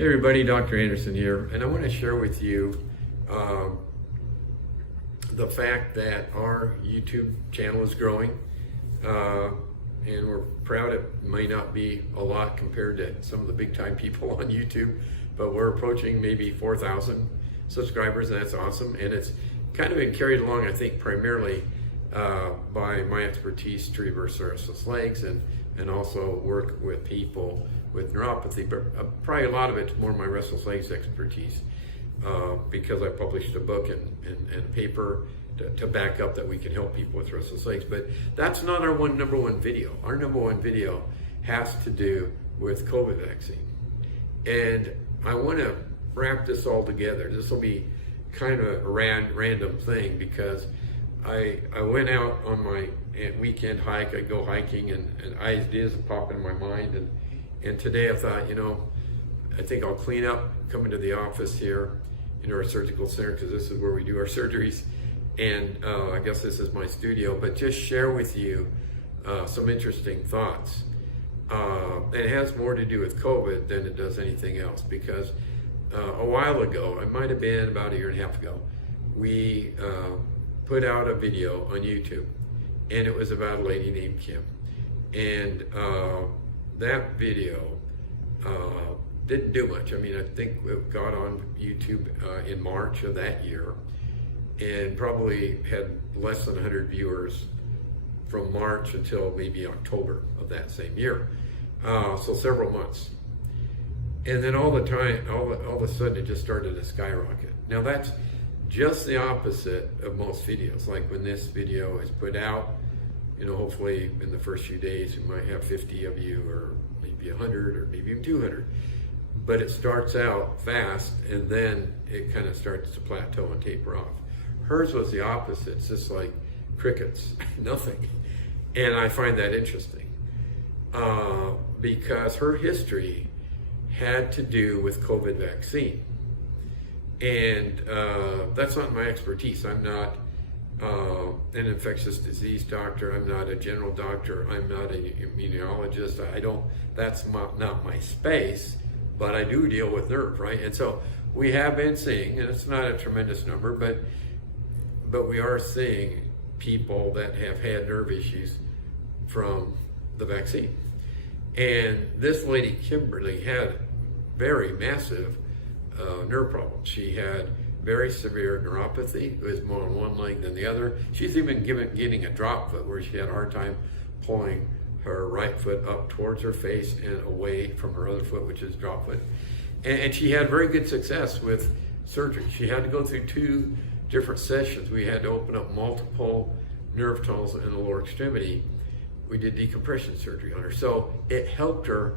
Hey everybody, Dr. Anderson here, and I want to share with you the fact that our YouTube channel is growing, and we're proud. It may not be a lot compared to some of the big time people on YouTube, but we're approaching maybe 4,000 subscribers, and that's awesome. And it's kind of been carried along, I think, primarily by my expertise to reverse restless legs and also work with people with neuropathy, but probably a lot of it's more my restless legs expertise because I published a book and a paper to back up that we can help people with restless legs. But that's not our number one video. Our number one video has to do with COVID vaccine. And I want to wrap this all together. This will be kind of a random thing because I went out on my weekend hike. I go hiking and ideas pop in my mind. And today I thought, I think I'll clean up coming to the office here in our surgical center because this is where we do our surgeries. And I guess this is my studio, but just share with you some interesting thoughts. And it has more to do with COVID than it does anything else because a while ago, it might have been about a year and a half ago, we put out a video on YouTube, and it was about a lady named Kim. And that video didn't do much. I mean, I think it got on YouTube in March of that year and probably had less than 100 viewers from March until maybe October of that same year. So several months. And then all of a sudden it just started to skyrocket. Now that's just the opposite of most videos. Like when this video is put out, hopefully in the first few days we might have 50 of you or maybe 100 or maybe even 200. But it starts out fast and then it kind of starts to plateau and taper off. Hers was the opposite. It's just like crickets, nothing. And I find that interesting because her history had to do with COVID vaccine. And that's not my expertise. I'm not an infectious disease doctor. I'm not a general doctor. I'm not an immunologist. That's not my space, but I do deal with nerve, right? And so we have been seeing, and it's not a tremendous number, but we are seeing people that have had nerve issues from the vaccine. And this lady, Kimberly, had very massive nerve problems. She had very severe neuropathy. It was more on one leg than the other. She's even getting a drop foot where she had a hard time pulling her right foot up towards her face and away from her other foot, which is drop foot. And she had very good success with surgery. She had to go through 2 different sessions. We had to open up multiple nerve tunnels in the lower extremity. We did decompression surgery on her. So it helped her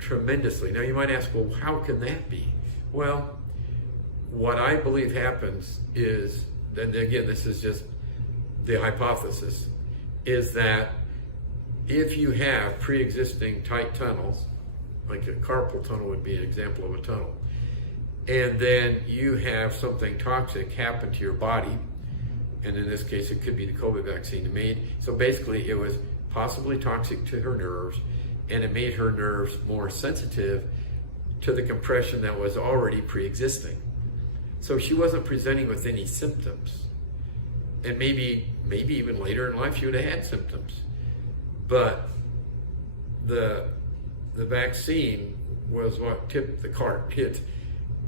tremendously. Now you might ask, well, how can that be? Well, what I believe happens is, and again, this is just the hypothesis, is that if you have pre-existing tight tunnels, like a carpal tunnel would be an example of a tunnel, and then you have something toxic happen to your body, and in this case it could be the COVID vaccine so basically it was possibly toxic to her nerves, and it made her nerves more sensitive to the compression that was already pre-existing. So she wasn't presenting with any symptoms. And maybe even later in life she would have had symptoms. But the vaccine was what tipped the cart. It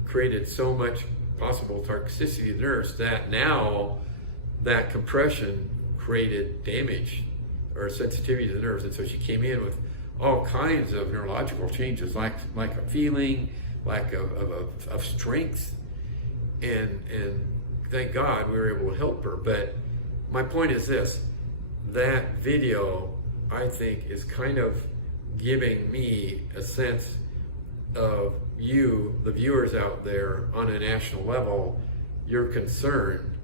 created so much possible toxicity of the nerves that now that compression created damage or sensitivity to the nerves. And so she came in with all kinds of neurological changes, like a feeling, lack of strength, and thank God we were able to help her. But my point is this: that video, I think, is kind of giving me a sense of you, the viewers out there, on a national level, your concern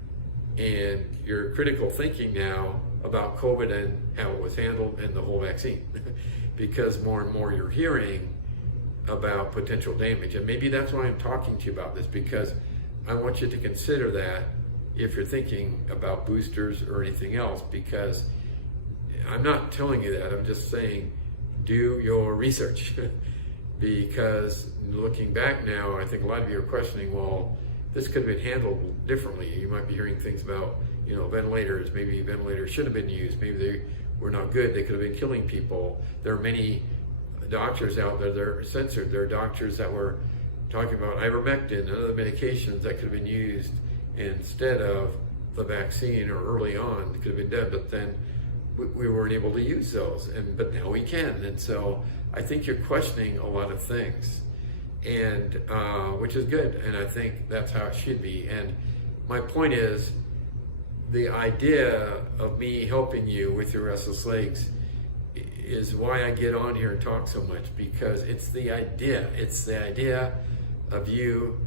and your critical thinking now about COVID and how it was handled and the whole vaccine. Because more and more you're hearing about potential damage. And maybe that's why I'm talking to you about this, because I want you to consider that if you're thinking about boosters or anything else, because I'm not telling you that, I'm just saying do your research. because looking back now, I think a lot of you are questioning, well, this could have been handled differently. You might be hearing things about, ventilators. Maybe ventilators should have been used. Maybe they were not good. They could have been killing people. There are many doctors out there that are censored. There are doctors that were talking about ivermectin and other medications that could have been used instead of the vaccine, or early on it could have been done, but then we weren't able to use those, but now we can. And so I think you're questioning a lot of things, and which is good, and I think that's how it should be. And my point is, the idea of me helping you with your restless legs is why I get on here and talk so much, because it's the idea of you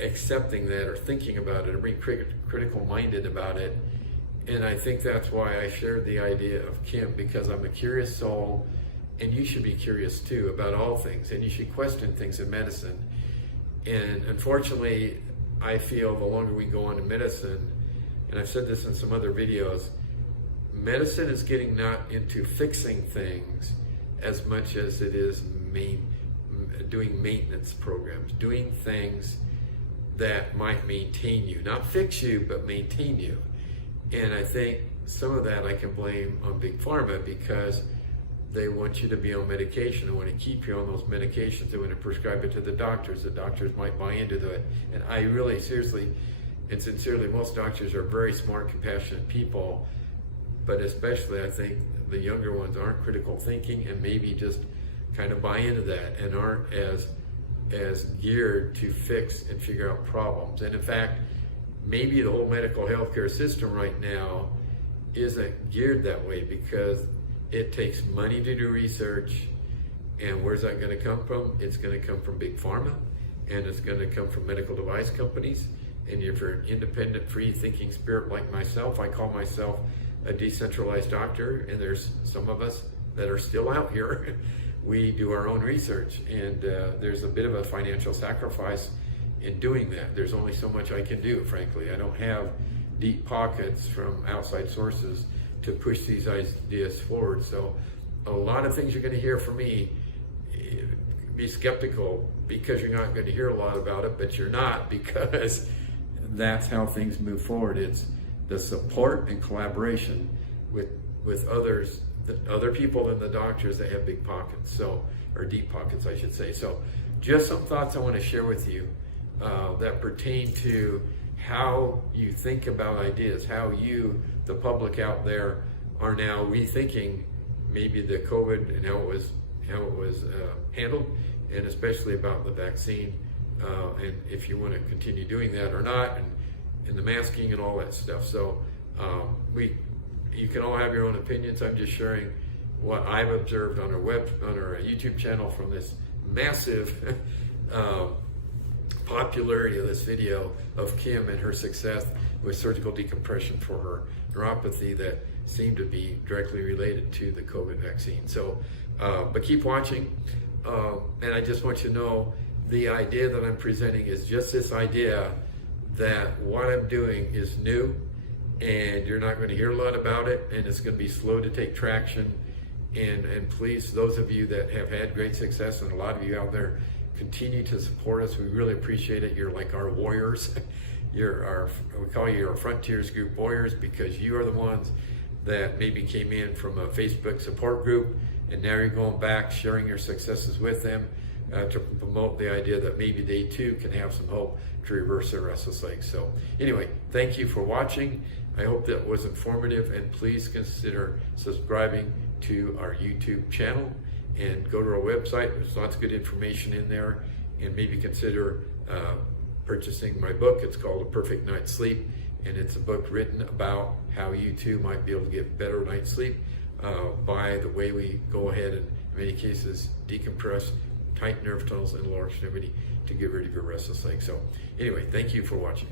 accepting that, or thinking about it, or being critical minded about it. And I think that's why I shared the idea of Kim, because I'm a curious soul, and you should be curious too about all things, and you should question things in medicine. And unfortunately, I feel the longer we go on in medicine, and I've said this in some other videos, medicine is getting not into fixing things as much as it is doing maintenance programs, doing things that might maintain you, not fix you, but maintain you. And I think some of that I can blame on Big Pharma, because they want you to be on medication. They want to keep you on those medications. They want to prescribe it to the doctors. The doctors might buy into it. And I really, seriously and sincerely, most doctors are very smart, compassionate people, but especially I think the younger ones aren't critical thinking, and maybe just kind of buy into that, and aren't as geared to fix and figure out problems. And in fact, maybe the whole medical healthcare system right now isn't geared that way, because it takes money to do research. And where's that going to come from? It's going to come from Big Pharma, and it's going to come from medical device companies. And if you're an independent, free thinking spirit like myself, I call myself a decentralized doctor, and there's some of us that are still out here. We do our own research, and there's a bit of a financial sacrifice in doing that. There's only so much I can do, frankly. I don't have deep pockets from outside sources to push these ideas forward. So a lot of things you're going to hear from me, be skeptical, because you're not going to hear a lot about it, but you're not, because that's how things move forward. It's the support and collaboration with others, other people than the doctors that have big pockets, or deep pockets, I should say. So just some thoughts I want to share with you that pertain to how you think about ideas, how you, the public out there, are now rethinking maybe the COVID and how it was handled, and especially about the vaccine, and if you want to continue doing that or not, and the masking and all that stuff. So you can all have your own opinions. I'm just sharing what I've observed on our YouTube channel from this massive popularity of this video of Kim and her success with surgical decompression for her neuropathy that seemed to be directly related to the COVID vaccine. So, but keep watching, and I just want you to know the idea that I'm presenting is just this idea that what I'm doing is new, and you're not going to hear a lot about it, and it's going to be slow to take traction. And please, those of you that have had great success, and a lot of you out there, continue to support us. We really appreciate it. You're like our warriors. We call you our Frontiers Group warriors, because you are the ones that maybe came in from a Facebook support group, and now you're going back, sharing your successes with them to promote the idea that maybe they too can have some hope to reverse their restless legs. So anyway, thank you for watching. I hope that was informative, and please consider subscribing to our YouTube channel, and go to our website. There's lots of good information in there, and maybe consider purchasing my book. It's called A Perfect Night's Sleep, and it's a book written about how you too might be able to get better night's sleep by the way we go ahead and, in many cases, decompress, tighten nerve tunnels, and lower extremity to get rid of your restless leg. So anyway, thank you for watching.